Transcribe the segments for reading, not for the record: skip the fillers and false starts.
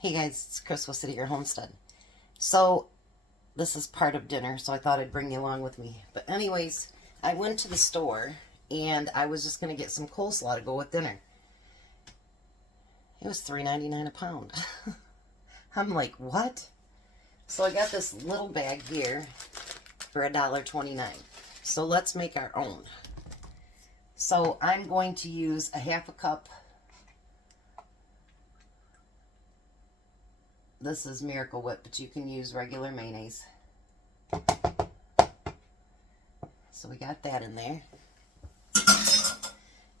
Hey guys, it's Chris with City Your Homestead. So, this is part of dinner, so I thought I'd bring you along with me. But anyways, I went to the store, and I was just going to get some coleslaw to go with dinner. It was $3.99 a pound. I'm like, what? So I got this little bag here for $1.29. So let's make our own. So I'm going to use a half a cup. This is Miracle Whip, but you can use regular mayonnaise. So we got that in there.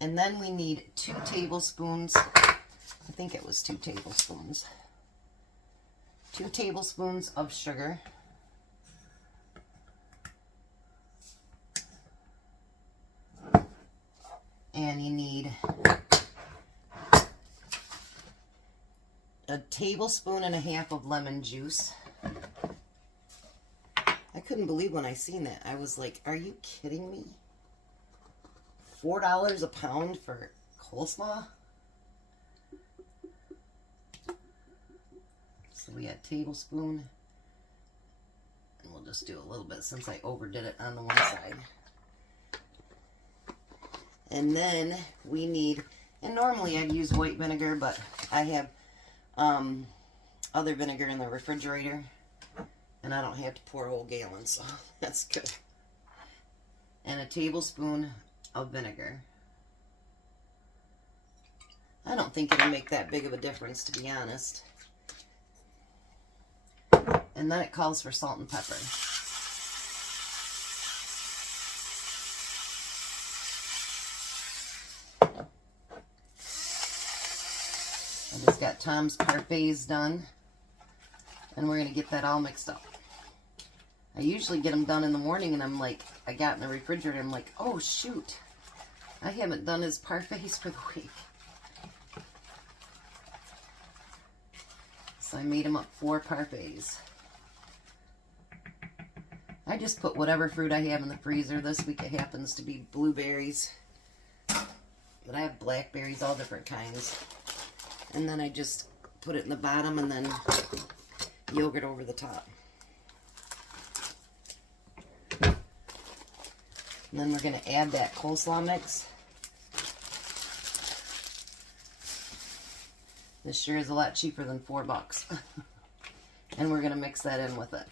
And then we need 2 tablespoons. I think it was 2 tablespoons. 2 tablespoons of sugar. And you need a tablespoon and a half of lemon juice. I couldn't believe when I seen that. I was like, are you kidding me? $4 a pound for coleslaw? So we got a tablespoon. And we'll just do a little bit since I overdid it on the one side. And then we need, and normally I'd use white vinegar, but I have other vinegar in the refrigerator, and I don't have to pour a whole gallon, so that's good. And a tablespoon of vinegar. I don't think it'll make that big of a difference, to be honest. And then it calls for salt and pepper. I just got Tom's parfaits done, and we're going to get that all mixed up. I usually get them done in the morning, and I'm like, I got in the refrigerator, I'm like, oh shoot, I haven't done his parfaits for the week. So I made him up 4 parfaits. I just put whatever fruit I have in the freezer. This week it happens to be blueberries, but I have blackberries, all different kinds. And then I just put it in the bottom and then yogurt over the top. And then we're going to add that coleslaw mix. This sure is a lot cheaper than $4. And we're going to mix that in with it.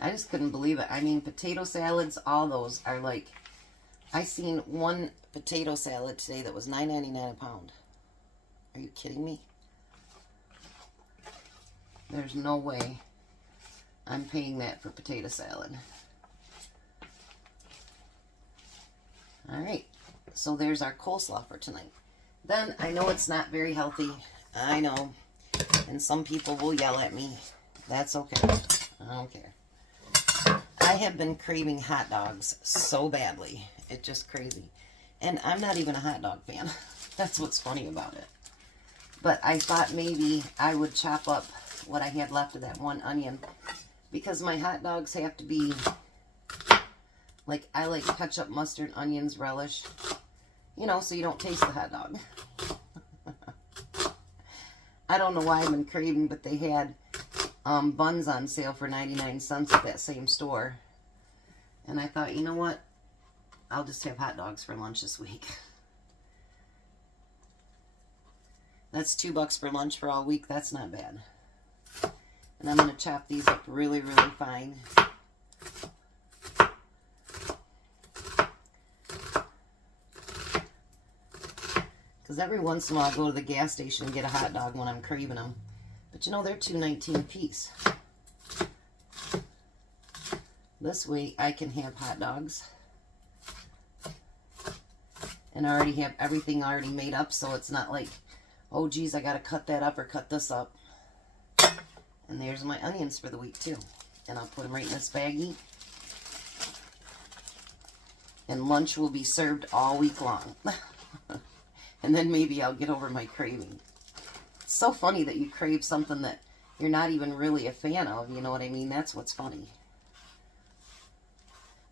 I just couldn't believe it. I mean, potato salads, all those are like, I seen one potato salad today that was $9.99 a pound. Are you kidding me? There's no way I'm paying that for potato salad. Alright, so there's our coleslaw for tonight. Then, I know it's not very healthy. I know. And some people will yell at me. That's okay. I don't care. I have been craving hot dogs so badly. It's just crazy. And I'm not even a hot dog fan. That's what's funny about it. But I thought maybe I would chop up what I had left of that one onion. Because my hot dogs have to be, like, I like ketchup, mustard, onions, relish. You know, so you don't taste the hot dog. I don't know why I've been craving, but they had buns on sale for 99 cents at that same store. And I thought, you know what? I'll just have hot dogs for lunch this week. That's $2 for lunch for all week. That's not bad. And I'm going to chop these up really, really fine. Because every once in a while I go to the gas station and get a hot dog when I'm craving them. But you know, they're $2.19 a piece. This way I can have hot dogs. And I already have everything already made up, so it's not like, oh geez, I got to cut that up or cut this up. And there's my onions for the week too. And I'll put them right in this baggie. And lunch will be served all week long. And then maybe I'll get over my craving. It's so funny that you crave something that you're not even really a fan of, you know what I mean? That's what's funny.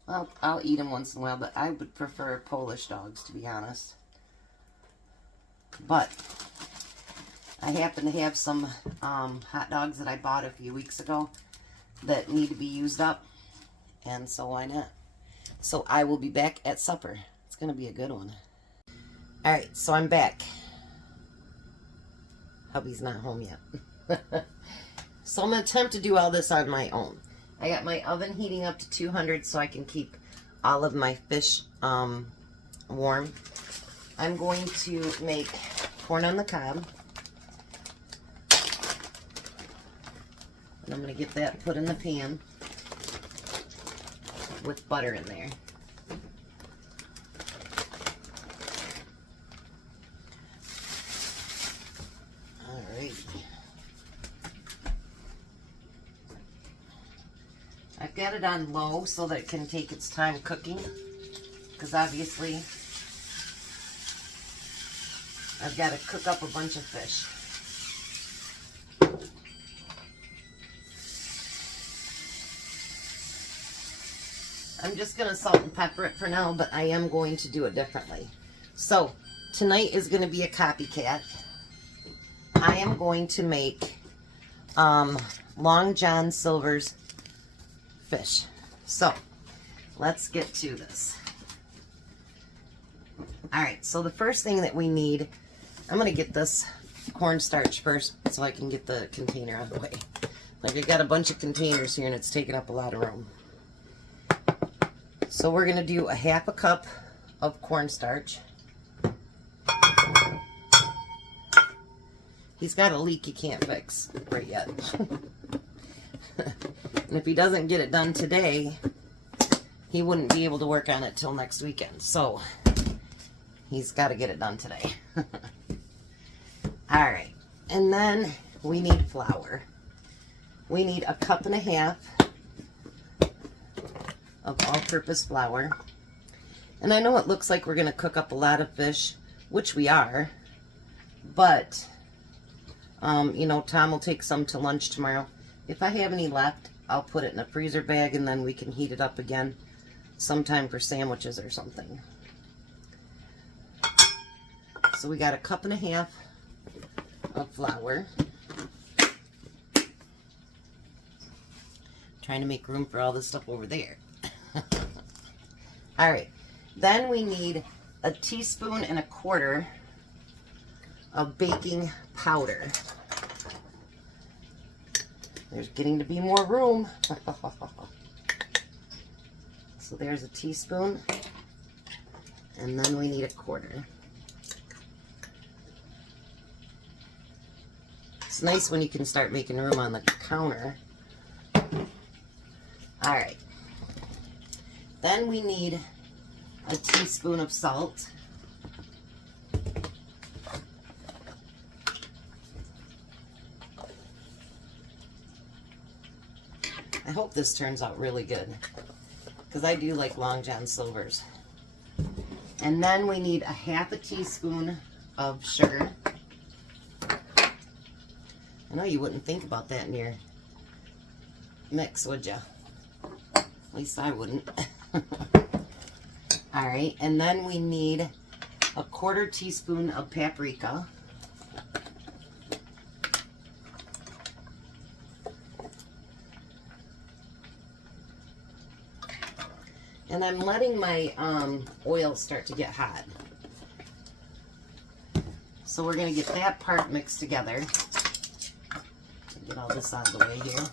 Well, I'll eat them once in a while, but I would prefer Polish dogs, to be honest. But I happen to have some hot dogs that I bought a few weeks ago that need to be used up, and so why not? So I will be back at supper. It's going to be a good one. Alright, so I'm back. Hubby's not home yet. So I'm going to attempt to do all this on my own. I got my oven heating up to 200 so I can keep all of my fish warm. I'm going to make corn on the cob. And I'm going to get that put in the pan with butter in there. Alright. I've got it on low so that it can take its time cooking, because obviously I've got to cook up a bunch of fish. I'm just going to salt and pepper it for now, but I am going to do it differently. So tonight is going to be a copycat. I am going to make Long John Silver's fish. So let's get to this. Alright, so the first thing that we need, I'm going to get this cornstarch first so I can get the container out of the way. Like, I got a bunch of containers here and it's taking up a lot of room. So we're going to do a half a cup of cornstarch. He's got a leak he can't fix right yet. And if he doesn't get it done today, he wouldn't be able to work on it till next weekend. So he's got to get it done today. Alright, and then we need flour. We need a cup and a half of all-purpose flour. And I know it looks like we're going to cook up a lot of fish, which we are, but you know, Tom will take some to lunch tomorrow. If I have any left, I'll put it in a freezer bag and then we can heat it up again sometime for sandwiches or something. So we got a cup and a half of flour. Trying to make room for all this stuff over there. Alright, then we need a teaspoon and a quarter of baking powder. There's getting to be more room. So there's a teaspoon, and then we need a quarter. It's nice when you can start making room on the counter. Alright. Then we need a teaspoon of salt. I hope this turns out really good, because I do like Long John Silver's. And then we need a half a teaspoon of sugar. I know you wouldn't think about that in your mix, would you? At least I wouldn't. Alright, and then we need a quarter teaspoon of paprika. And I'm letting my oil start to get hot. So we're going to get that part mixed together. Get all this out of the way here.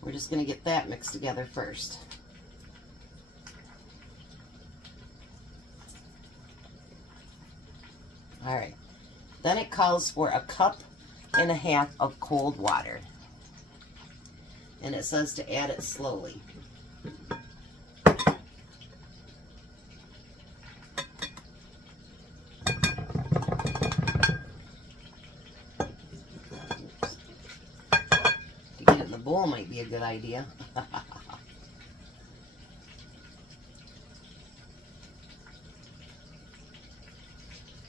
We're just going to get that mixed together first. Alright. Then it calls for a cup and a half of cold water. And it says to add it slowly. To get it in the bowl might be a good idea.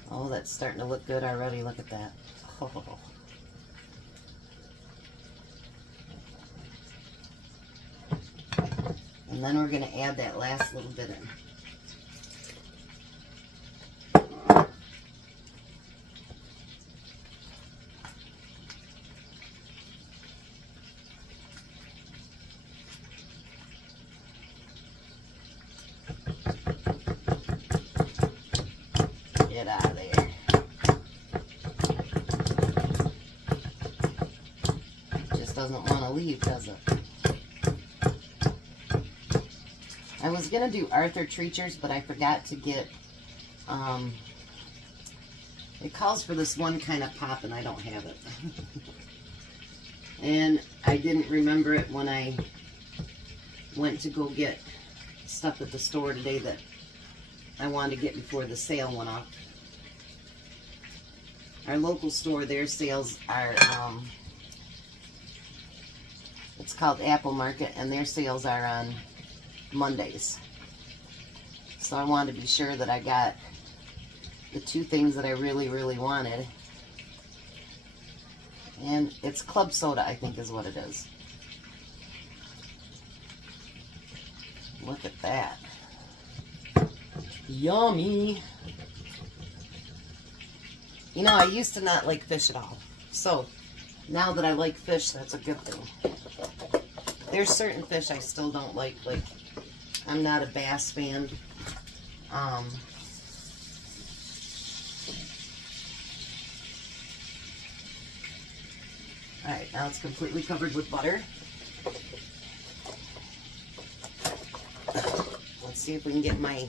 Oh, that's starting to look good already. Look at that. Oh. And then we're going to add that last little bit in. Get out of there. Just doesn't want to leave, does it? I was going to do Arthur Treachers, but I forgot to get, it calls for this one kind of pop, and I don't have it. And I didn't remember it when I went to go get stuff at the store today that I wanted to get before the sale went off. Our local store, their sales are, it's called Apple Market, and their sales are on Mondays. So I wanted to be sure that I got the two things that I really, really wanted. And it's club soda, I think is what it is. Look at that. Yummy. You know, I used to not like fish at all. So now that I like fish, that's a good thing. There's certain fish I still don't like I'm not a bass fan. Alright, now it's completely covered with butter. Let's see if we can get my...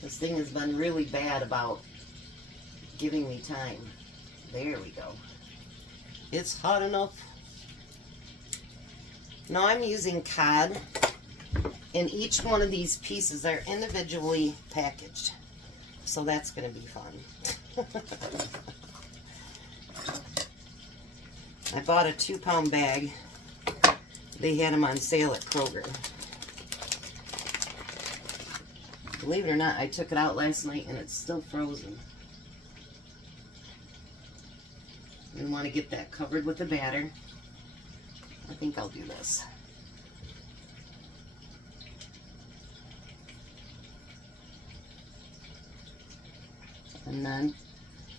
This thing has been really bad about giving me time. There we go. It's hot enough. Now I'm using cod, and each one of these pieces are individually packaged. So that's going to be fun. I bought a 2-pound bag. They had them on sale at Kroger. Believe it or not, I took it out last night and it's still frozen. We want to get that covered with the batter. I think I'll do this. And then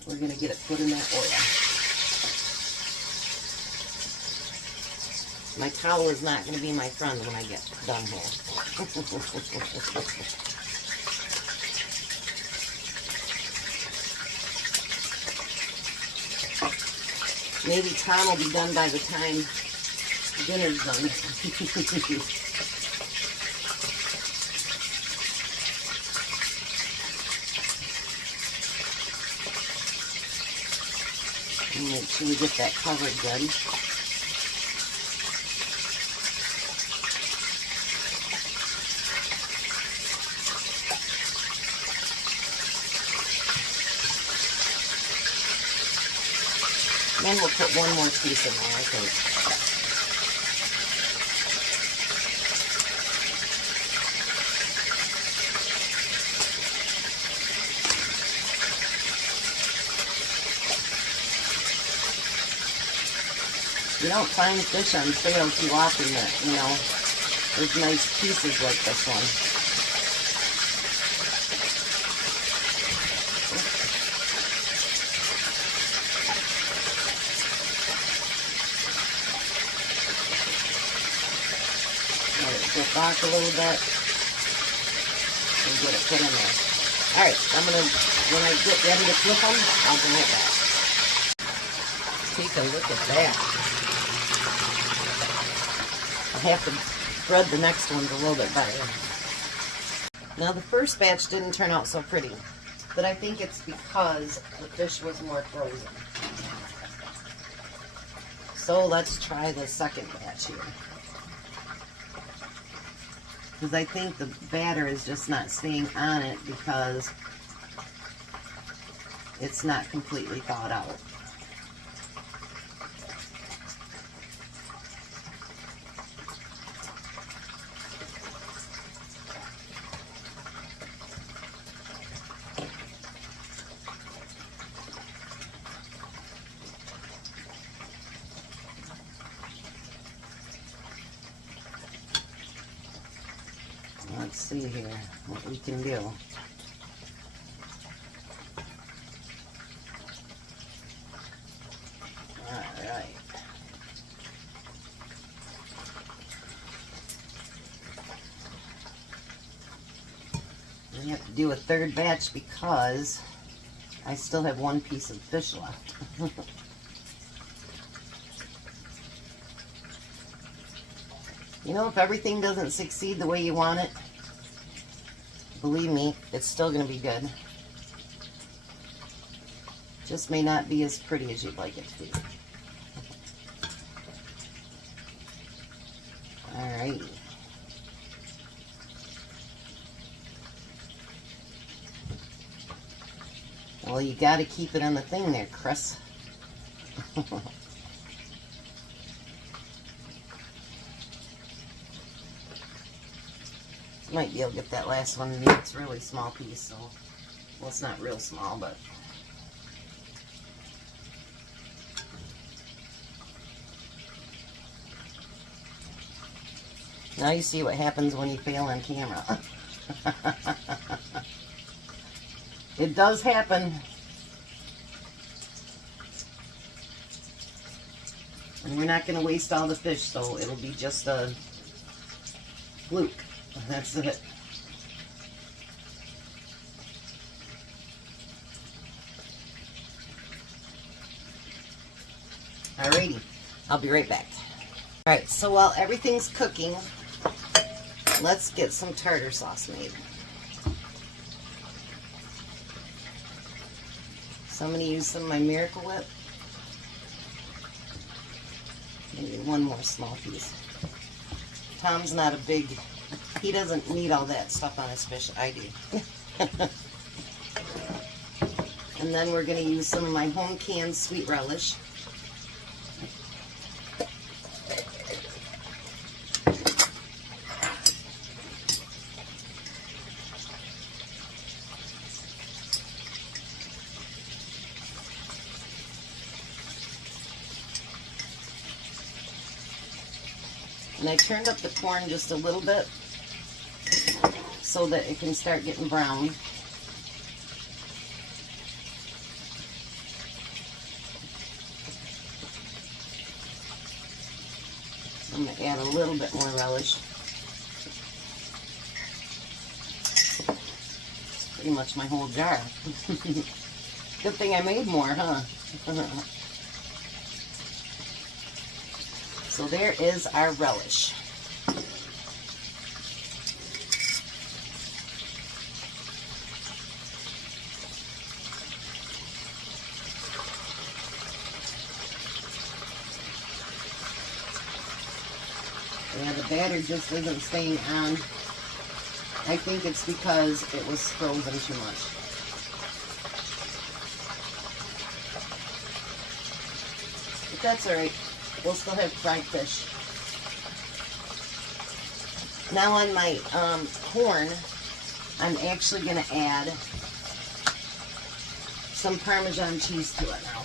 we're going to get it put in that oil. My towel is not going to be my friend when I get done here. Maybe Tom will be done by the time dinner's done. Make sure we get that covered good. Then we'll put one more piece in there, I think. You don't find fish on sale too often that, you know, there's nice pieces like this one. Back a little bit and get it put in there. Alright, when I get ready to flip them, I'll bring it back. Take a look at that. I'll have to spread the next ones a little bit better. Now the first batch didn't turn out so pretty, but I think it's because the fish was more frozen. So let's try the second batch here. Because I think the batter is just not staying on it because it's not completely thawed out. let's see here what we can do. Alright. We have to do a third batch because I still have one piece of fish left. You know, if everything doesn't succeed the way you want it, believe me, it's still going to be good. Just may not be as pretty as you'd like it to be. Alrighty. Well, you got to keep it on the thing there, Chris. Might be able to get that last one. It's a really small piece, so well, it's not real small, but now you see what happens when you fail on camera. It does happen. And we're not going to waste all the fish, so it'll be just a fluke. That's it. Alrighty, I'll be right back. Alright, so while everything's cooking, let's get some tartar sauce made. So I'm going to use some of my Miracle Whip. Maybe one more small piece. Tom's not a big, he doesn't need all that stuff on his fish. I do. And then we're going to use some of my home canned sweet relish. And I turned up the corn just a little bit so that it can start getting brown. I'm going to add a little bit more relish. It's pretty much my whole jar. Good thing I made more, huh? So there is our relish. Yeah, the batter just isn't staying on. I think it's because it was frozen too much. But that's alright. We'll still have fried fish. Now on my corn, I'm actually going to add some Parmesan cheese to it now.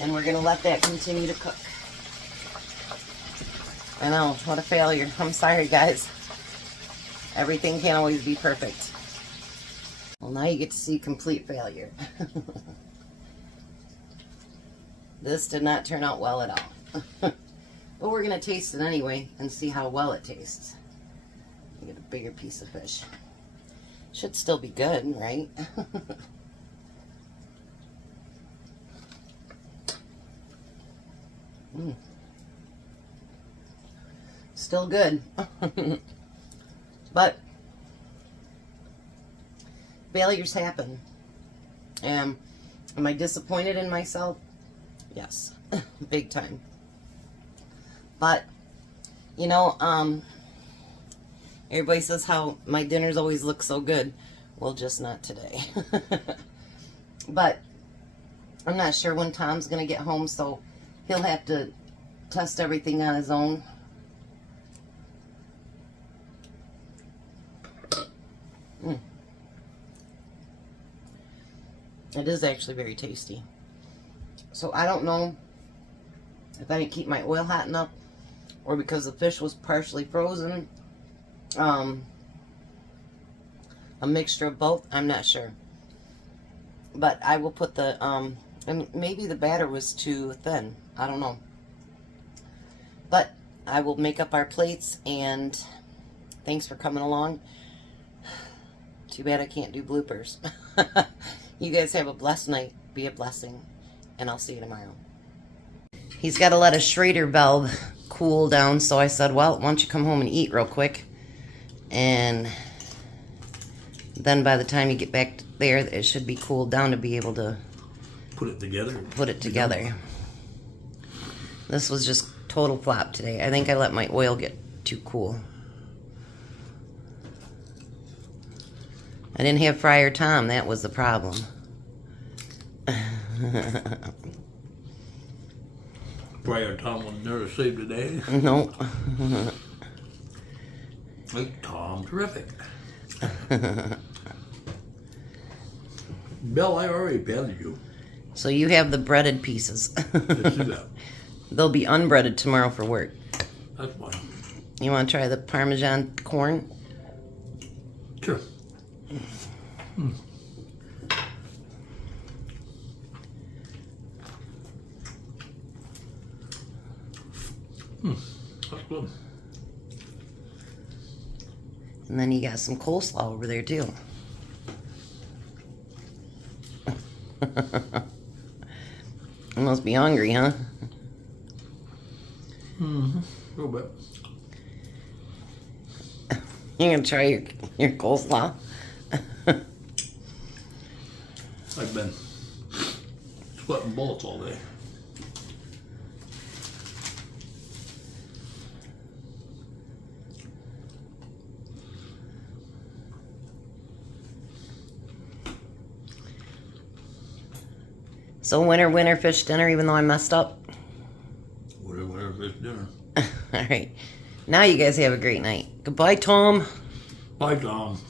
And we're going to let that continue to cook. I know, what a failure. I'm sorry, guys. Everything can't always be perfect. Well, now you get to see complete failure. This did not turn out well at all. But we're going to taste it anyway and see how well it tastes. Get a bigger piece of fish. Should still be good, right? Still good. But failures happen. Am I disappointed in myself? Yes. Big time. But, you know, everybody says how my dinners always look so good. Well, just not today. But I'm not sure when Tom's going to get home, so he'll have to test everything on his own. It is actually very tasty. So I don't know if I didn't keep my oil hot enough or because the fish was partially frozen. A mixture of both. I'm not sure. But I will put the, and maybe the batter was too thin. I don't know. But I will make up our plates, and thanks for coming along. Too bad I can't do bloopers. You guys have a blessed night. Be a blessing. And I'll see you tomorrow. He's got to let a Schrader valve cool down, so I said, well, why don't you come home and eat real quick? And then by the time you get back there, it should be cooled down to be able to put it together. Put it together. This was just total flop today. I think I let my oil get too cool. I didn't have Friar Tom. That was the problem. Friar Tom will never save the day. Nope. Hey, Tom, terrific. Bill, I already petted you. So you have the breaded pieces. Let's do that. They'll be unbreaded tomorrow for work. That's fine. You want to try the Parmesan corn? Sure. Mm. That's good. And then you got some coleslaw over there too. You must be hungry, huh? Mm-hmm. A little bit. You gonna try your coleslaw? I've been sweating bullets all day. So winner fish dinner, even though I messed up. Winner fish dinner. All right. Now you guys have a great night. Goodbye, Tom. Bye, Tom.